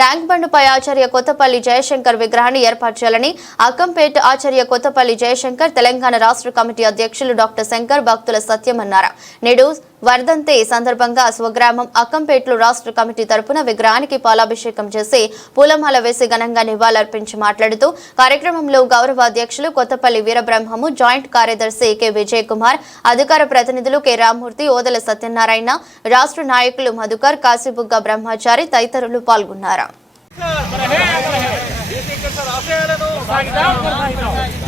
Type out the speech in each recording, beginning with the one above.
Tank బండ్పై ఆచార్య కొత్తపల్లి జయశంకర్ విగ్రహాన్ని ఏర్పాటు చేయాలని అక్కంపేట్ ఆచార్య కొత్తపల్లి జయశంకర్ తెలంగాణ రాష్ట్ర కమిటీ అధ్యక్షులు డాక్టర్ శంకర్ భక్తుల సత్యం అన్నారు. నేడు వర్ధంతి సందర్భంగా స్వగ్రామం అక్కంపేటలో రాష్ట్ర కమిటీ తరపున విగ్రహానికి పాలాభిషేకం చేసి పూలమాల వేసి ఘనంగా నివాళులర్పించి మాట్లాడుతూ కార్యక్రమంలో గౌరవ అధ్యక్షులు కొత్తపల్లి వీరబ్రహ్మము జాయింట్ కార్యదర్శి కె. విజయ్ కుమార్ అధికార ప్రతినిధులు కె. రామ్మూర్తి ఓదల సత్యనారాయణ రాష్ట్ర నాయకులు మధుకర్ కాశీబుగ్గ బ్రహ్మచారి తదితరులు పాల్గొన్నారు. ఆశయాలను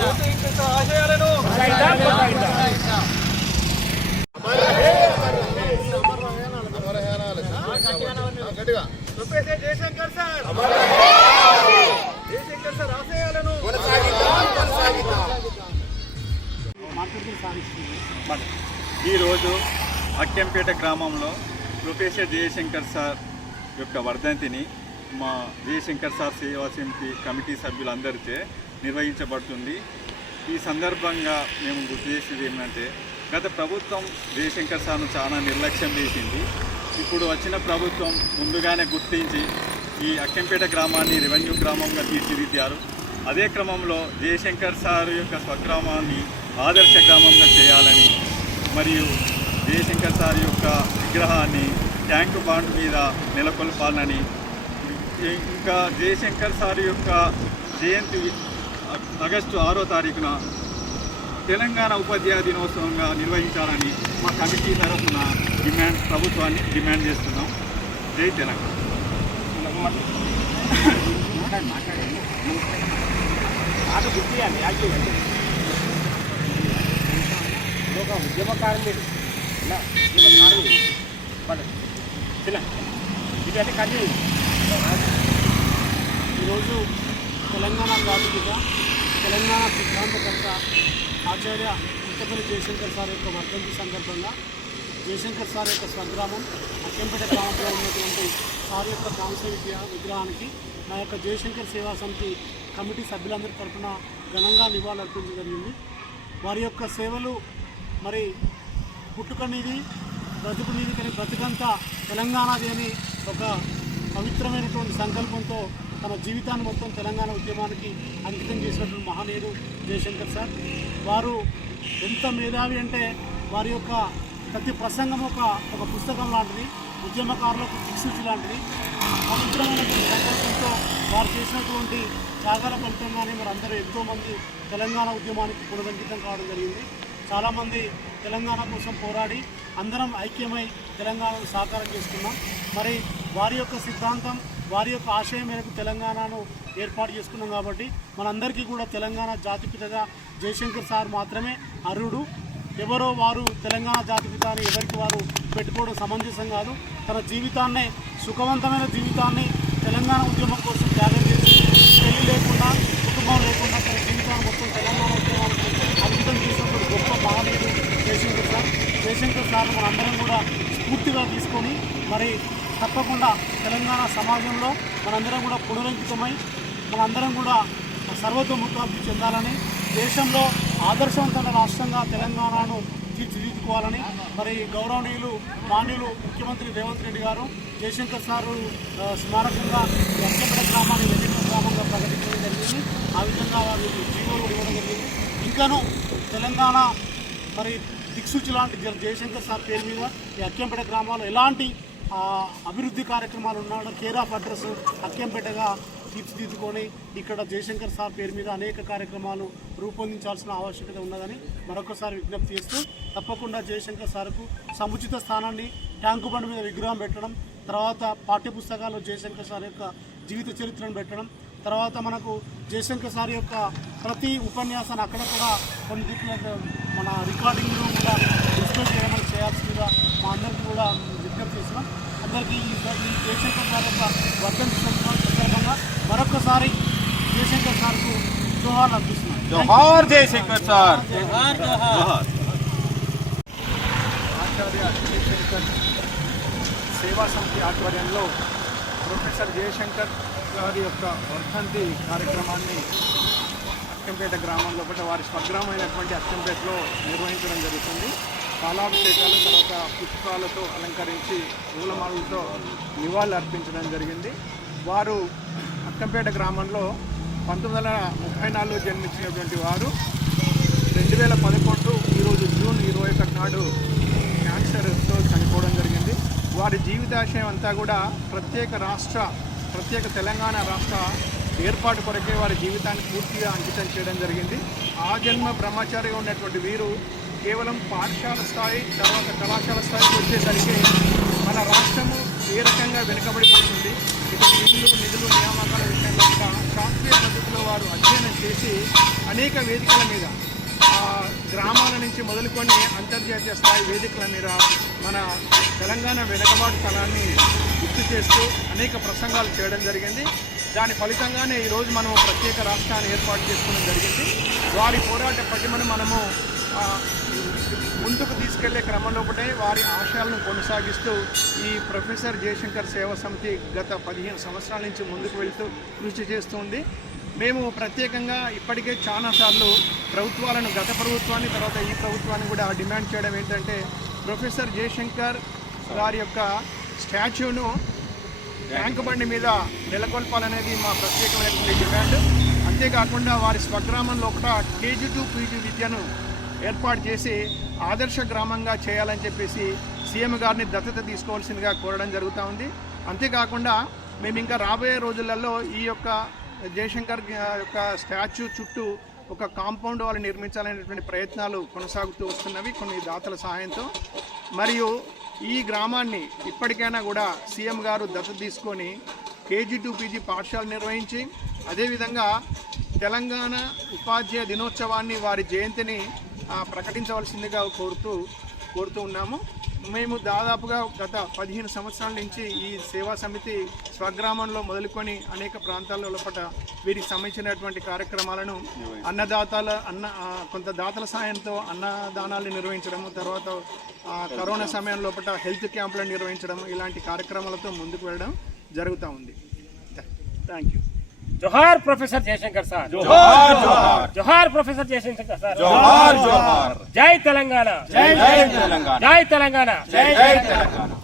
జయశంకర్ ఆశయాలను professor Jayashankar sir Jayashankar sir ఆశయాలను ఈరోజు అక్కెంపేట గ్రామంలో ప్రొఫెసర్ జయశంకర్ సార్ యొక్క వర్ధంతిని మా జయశంకర్ సార్ సేవా సమితి కమిటీ సభ్యులందరిచే నిర్వహించబడుతుంది. ఈ సందర్భంగా మేము గుర్తు చేసేది ఏంటంటే గత ప్రభుత్వం జయశంకర్ సార్ను చాలా నిర్లక్ష్యం చేసింది. ఇప్పుడు వచ్చిన ప్రభుత్వం ముందుగానే గుర్తించి ఈ అక్కంపేట గ్రామాన్ని రెవెన్యూ గ్రామంగా తీర్చిదిద్దారు. అదే క్రమంలో జయశంకర్ సార్ యొక్క స్వగ్రామాన్ని ఆదర్శ గ్రామంగా చేయాలని మరియు జయశంకర్ సార్ యొక్క విగ్రహాన్ని ట్యాంకు బాండ్ మీద నెలకొల్పాలని ఇంకా జయశంకర్ సార్ యొక్క జయంతి ఆగస్టు ఆరో తారీఖున తెలంగాణ ఉపాధ్యాయ దినోత్సవంగా నిర్వహించాలని మా కమిటీ తరఫున డిమాండ్ ప్రభుత్వాన్ని డిమాండ్ చేస్తున్నాం. జై తెలంగాణ. ఒక ఉద్యమకారుడు ఇలా ఉద్యమకారుడు పడు తిన ఇది ఈరోజు తెలంగాణ జాతిగా తెలంగాణ సిద్ధాంతకర్త ఆచార్య ఇంతపల్లి జయశంకర్ సార్ యొక్క వర్ధంతి సందర్భంగా జయశంకర్ సార్ యొక్క స్వగ్రామం అక్కంపేట గ్రామంలో ఉన్నటువంటి సార్ యొక్క కాంస్య విద్య విగ్రహానికి నా యొక్క జయశంకర్ సేవా సమితి కమిటీ సభ్యులందరి తరఫున ఘనంగా నివాళులర్పించడం జరిగింది. వారి యొక్క సేవలు మరి పుట్టుకనిది బ్రతుకునిది కానీ బ్రతుకంతా తెలంగాణది అని ఒక పవిత్రమైనటువంటి సంకల్పంతో తన జీవితాన్ని మొత్తం తెలంగాణ ఉద్యమానికి అంకితం చేసినటువంటి మహనీయుడు జయశంకర్ సార్. వారు ఎంత మేధావి అంటే వారి యొక్క ప్రతి ప్రసంగం ఒక ఒక పుస్తకం లాంటిది ఉద్యమకారులకు దిక్సూచి లాంటిది. పవిత్రమైనటువంటి సంకల్పంతో వారు చేసినటువంటి త్యాగాల ఫలితంగానే మరి అందరూ ఎంతోమంది తెలంగాణ ఉద్యమానికి పునరంకితం కావడం జరిగింది. చాలామంది తెలంగాణ కోసం పోరాడి అందరం ఐక్యమై తెలంగాణను సాకారం చేసుకున్నాం. మరి వారి యొక్క సిద్ధాంతం వారి యొక్క ఆశయం మేరకు తెలంగాణను ఏర్పాటు చేసుకున్నాం కాబట్టి మనందరికీ కూడా తెలంగాణ జాతిపితగా జయశంకర్ సార్ మాత్రమే అర్హుడు. ఎవరో వారు తెలంగాణ జాతిపిత అని ఎవరికి వారు పెట్టుకోవడం సమంజసం కాదు. తన జీవితాన్నే సుఖవంతమైన జీవితాన్ని తెలంగాణ ఉద్యమం కోసం త్యాగం చేసి పెళ్ళి లేకుండా కుటుంబం లేకుండా తన జీవితాన్ని మొత్తం తెలంగాణ ఉద్యమానికి అంకితం చేసినటువంటి గొప్ప మహనీయుడు జయశంకర్ సార్. జయశంకర్ సార్ మనందరం కూడా స్ఫూర్తిగా తీసుకొని మరి తప్పకుండా తెలంగాణ సమాజంలో మనందరం కూడా పునరంకితమై మనందరం కూడా సర్వతోముఖాభివృద్ధి చెందాలని దేశంలో ఆదర్శవంతమైన రాష్ట్రంగా తెలంగాణను తీర్చిదిద్దుకోవాలని మరి గౌరవనీయులు మాన్యులు ముఖ్యమంత్రి రేవంత్ రెడ్డి గారు జయశంకర్ సారు స్మారకంగా ఈ గ్రామాన్ని వెజిటల్ గ్రామంగా ప్రకటించడం జరిగింది. ఆ విధంగా వారు జీవోలు ఇవ్వడం జరిగింది. ఇంకాను తెలంగాణ మరి దిక్సూచి లాంటి జయశంకర్ సార్ పేరు మీద ఈ అక్కంపేట గ్రామాల్లో ఎలాంటి అభివృద్ధి కార్యక్రమాలు ఉన్నాడు కేర్ ఆఫ్ అడ్రస్ అక్కంపేటగా తీర్చిదిద్దుకొని ఇక్కడ జయశంకర్ సార్ పేరు మీద అనేక కార్యక్రమాలు రూపొందించాల్సిన ఆవశ్యకత ఉన్నదని మరొకసారి విజ్ఞప్తి చేస్తూ తప్పకుండా జయశంకర్ సార్కు సముచిత స్థానాన్ని ట్యాంకు బండ్ మీద విగ్రహం పెట్టడం తర్వాత పాఠ్యపుస్తకాల్లో జయశంకర్ సార్ యొక్క జీవిత చరిత్రను పెట్టడం తర్వాత మనకు జయశంకర్ సార్ యొక్క ప్రతి ఉపన్యాసాన్ని అక్కడక్కడ కొన్ని మన రికార్డింగ్లో కూడా డిస్కస్ చేయడం చేయాల్సిందిగా మా అందరికీ కూడా విజ్ఞప్తి చేస్తున్నాం. అందరికీ ఈ జయశంకర్ సార్ యొక్క వర్ధంతి సందర్భంగా మరొకసారి జయశంకర్ సార్కు జోహార్లు అర్పిస్తున్నాం. జోహార్ జయశంకర్ సార్. ఆచార్య జయశంకర్ సేవా సమితి ఆధ్వర్యంలో ప్రొఫెసర్ జయశంకర్ గారి యొక్క వర్ధంతి కార్యక్రమాన్ని అక్కంపేట గ్రామంలో ఒకటి వారి స్వగ్రామైనటువంటి అక్కంపేటలో నిర్వహించడం జరుగుతుంది. పాలాభిషేకాలు తర్వాత పుష్పాలతో అలంకరించి పూలమాలతో నివాళులు అర్పించడం జరిగింది. వారు అక్కంపేట గ్రామంలో పంతొమ్మిది వందల ముప్పై నాలుగులో జన్మించినటువంటి వారు. రెండు వేల పదకొండు ఈరోజు జూన్ ఇరవై ఒకటి నాడు క్యాన్సర్తో చనిపోవడం జరిగింది. వారి జీవితాశయం అంతా కూడా ప్రత్యేక రాష్ట్ర ప్రత్యేక తెలంగాణ రాష్ట్ర ఏర్పాటు కొరకే వారి జీవితాన్ని పూర్తిగా అంకితం చేయడం జరిగింది. ఆ జన్మ బ్రహ్మచారిగా ఉన్నటువంటి వీరు కేవలం పాఠశాల స్థాయి తర్వాత కళాశాల స్థాయికి వచ్చేసరికి మన రాష్ట్రము ఏ రకంగా వెనుకబడిపోతుంది? ఇటు నిధులు నిధులు నియామకాల విషయంలో శాస్త్రీయ పద్ధతిలో వారు అధ్యయనం చేసి అనేక వేదికల మీద గ్రామాల నుంచి మొదలుకొని అంతర్జాతీయ స్థాయి వేదికల మీద మన తెలంగాణ వెనుకబాటు స్థలాన్ని గుర్తు చేస్తూ అనేక ప్రసంగాలు చేయడం జరిగింది. దాని ఫలితంగానే ఈరోజు మనం ప్రత్యేక రాష్ట్రాన్ని ఏర్పాటు చేసుకోవడం జరిగింది. వారి పోరాట పటిమను మనము ముందుకు తీసుకెళ్ళే క్రమంలో ఒకటే వారి ఆశయాలను కొనసాగిస్తూ ఈ ప్రొఫెసర్ జయశంకర్ సేవా సమితి గత పదిహేను సంవత్సరాల నుంచి ముందుకు వెళ్తూ కృషి చేస్తుంది మేము ప్రత్యేకంగా ఇప్పటికే చాలాసార్లు ప్రభుత్వాలను గత ప్రభుత్వాన్ని తర్వాత ఈ ప్రభుత్వాన్ని కూడా డిమాండ్ చేయడం ఏంటంటే ప్రొఫెసర్ జయశంకర్ గారి యొక్క స్టాచ్యూను ట్యాంక్ బండి మీద నెలకొల్పాలనేది మా ప్రత్యేకమైనటువంటి డిమాండ్. అంతేకాకుండా వారి స్వగ్రామంలో ఒకట కేజీ టు పీజీ విద్యను ఏర్పాటు చేసి ఆదర్శ గ్రామంగా చేయాలని చెప్పేసి సీఎం గారిని దత్తత తీసుకోవాల్సిందిగా కోరడం జరుగుతూ ఉంది. అంతేకాకుండా మేము ఇంకా రాబోయే రోజులలో ఈ యొక్క జయశంకర్ యొక్క స్టాచ్యూ చుట్టూ ఒక కాంపౌండ్ వాళ్ళు నిర్మించాలనేటువంటి ప్రయత్నాలు కొనసాగుతూ వస్తున్నవి కొన్ని దాతల సహాయంతో. మరియు ఈ గ్రామాన్ని ఇప్పటికైనా కూడా సీఎం గారు దత్తత తీసుకొని కేజీ టు పీజీ పాఠశాల నిర్వహించి అదేవిధంగా తెలంగాణ ఉపాధ్యాయ దినోత్సవాన్ని వారి జయంతిని ప్రకటించవలసిందిగా కోరుతూ కోరుతూ ఉన్నాము. మేము దాదాపుగా గత పదిహేను సంవత్సరాల నుంచి ఈ సేవా సమితి స్వగ్రామంలో మొదలుకొని అనేక ప్రాంతాల్లో లోపల వీరికి సంబంధించినటువంటి కార్యక్రమాలను అన్నదాతల అన్న కొంత దాతల సాయంతో అన్నదానాలు నిర్వహించడము తర్వాత కరోనా సమయం లోపల హెల్త్ క్యాంపులను నిర్వహించడం ఇలాంటి కార్యక్రమాలతో ముందుకు వెళ్ళడం జరుగుతూ ఉంది. Thank you. Johar professor Jayashankar sir జోహార్ జోహార్ జోహార్ ప్రొఫెసర్ జయశంకర్ సార్ జోహార్ జోహార్ జై తెలంగాణ జై తెలంగాణ జై తెలంగాణ జై తెలంగాణ